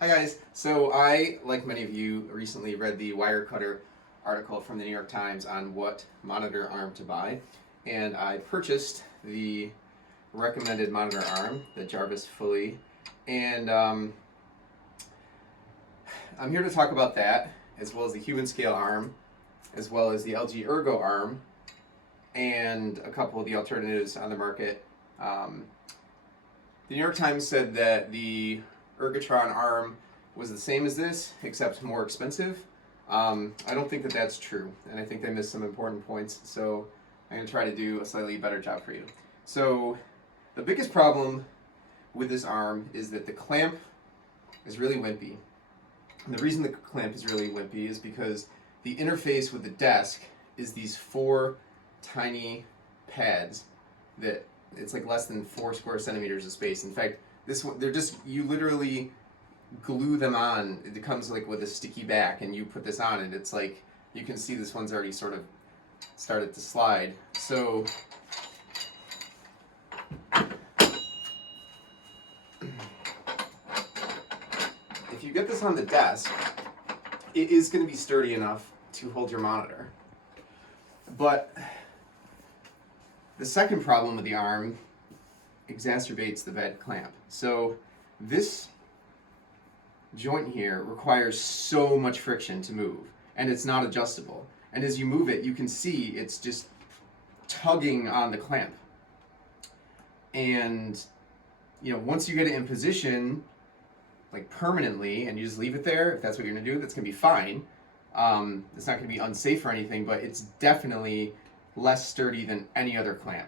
Hi guys. So I, like many of you, recently read the Wirecutter article from the New York Times on what monitor arm to buy, and I purchased the recommended monitor arm, the Jarvis Fully, and I'm here to talk about that, as well as the Humanscale arm, as well as the LG Ergo arm, and a couple of the alternatives on the market. The New York Times said that the Ergotron arm was the same as this, except more expensive. I don't think that that's true, and I think they missed some important points, so I'm going to try to do a slightly better job for you. So the biggest problem with this arm is that the clamp is really wimpy. And the reason the clamp is really wimpy is because the interface with the desk is these four tiny pads that it's like less than 4 square centimeters of space. In fact, this one, they're just, you literally glue them on. It comes like with a sticky back, and you put this on, and it's like, you can see this one's already sort of started to slide. So if you get this on the desk, it is going to be sturdy enough to hold your monitor. But the second problem with the arm exacerbates the bad clamp. So this joint here requires so much friction to move, and it's not adjustable. And as you move it, you can see it's just tugging on the clamp. And you know, once you get it in position, like permanently, and you just leave it there, if that's what you're gonna do, that's gonna be fine. It's not gonna be unsafe or anything, but it's definitely less sturdy than any other clamp.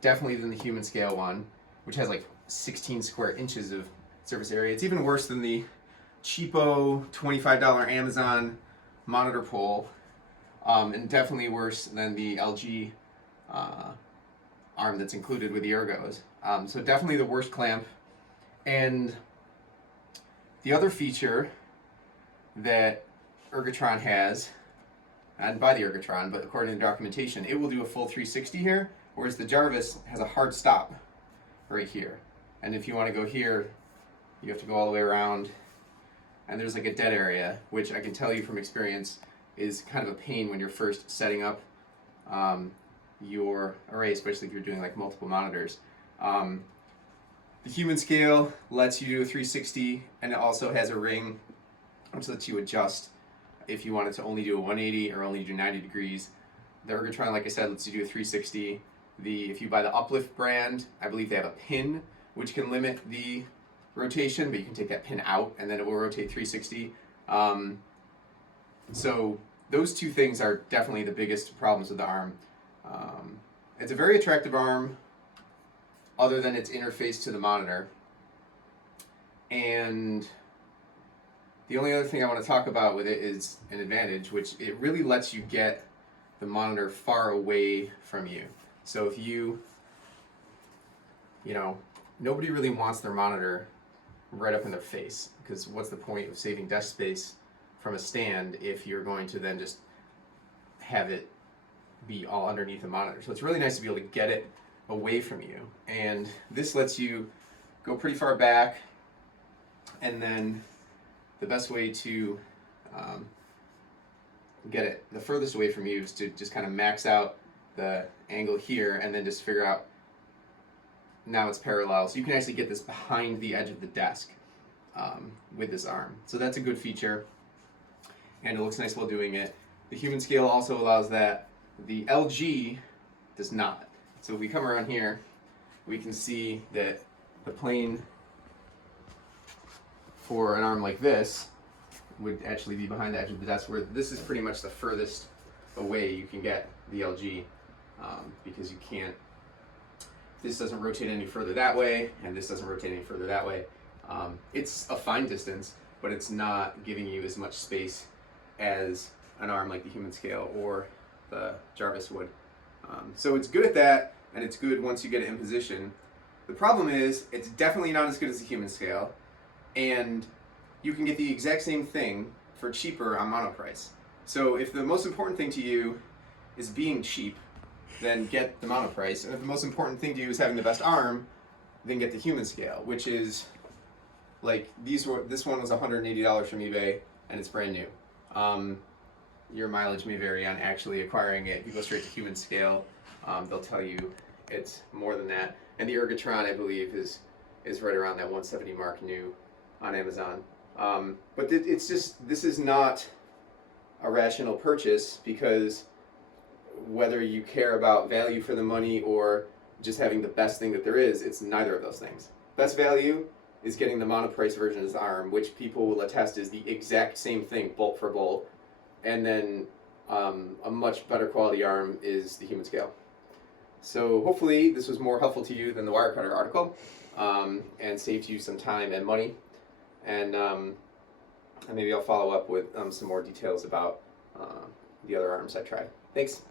Definitely than the Humanscale one, which has like 16 square inches of surface area. It's even worse than the cheapo $25 Amazon monitor pole, and definitely worse than the LG arm that's included with the Ergos. So definitely the worst clamp. And the other feature that Ergotron has, and by the Ergotron, but according to the documentation, it will do a full 360 here, whereas the Jarvis has a hard stop right here. And if you want to go here, you have to go all the way around, and there's like a dead area, which I can tell you from experience is kind of a pain when you're first setting up your array, especially if you're doing like multiple monitors. The Humanscale lets you do a 360, and it also has a ring which lets you adjust if you wanted to only do a 180 or only do 90 degrees. The Ergotron, like I said, lets you do a 360. If you buy the Uplift brand, I believe they have a pin which can limit the rotation, but you can take that pin out and then it will rotate 360. So those two things are definitely the biggest problems with the arm. It's a very attractive arm other than its interface to the monitor. And the only other thing I want to talk about with it is an advantage, which it really lets you get the monitor far away from you. So if you know, nobody really wants their monitor right up in their face, because what's the point of saving desk space from a stand if you're going to then just have it be all underneath the monitor? So it's really nice to be able to get it away from you. And this lets you go pretty far back, and then the best way to get it the furthest away from you is to just kind of max out the angle here, and then just figure out now it's parallel. So you can actually get this behind the edge of the desk with this arm. So that's a good feature, and it looks nice while doing it. The Humanscale also allows that. The LG does not. So if we come around here, we can see that the plane for an arm like this would actually be behind the edge of the desk, where this is pretty much the furthest away you can get the LG, because you can't, this doesn't rotate any further that way, and this doesn't rotate any further that way. It's a fine distance, but it's not giving you as much space as an arm like the Humanscale or the Jarvis would. So it's good at that, and it's good once you get it in position. The problem is, it's definitely not as good as the Humanscale, and you can get the exact same thing for cheaper on Monoprice. So if the most important thing to you is being cheap, then get the Monoprice. And if the most important thing to you is having the best arm, then get the Humanscale, which is Like this one was $180 from eBay, and it's brand new. Your mileage may vary on actually acquiring it. You go straight to Humanscale, they'll tell you it's more than that. And the Ergotron, I believe, is right around that 170 mark new on Amazon. But it's just, this is not a rational purchase, because whether you care about value for the money or just having the best thing that there is, it's neither of those things. Best value is getting the Monoprice version of the arm, which people will attest is the exact same thing, bolt for bolt. And then a much better quality arm is the Humanscale. So hopefully this was more helpful to you than the Wirecutter article, and saved you some time and money. And maybe I'll follow up with some more details about the other arms I tried. Thanks.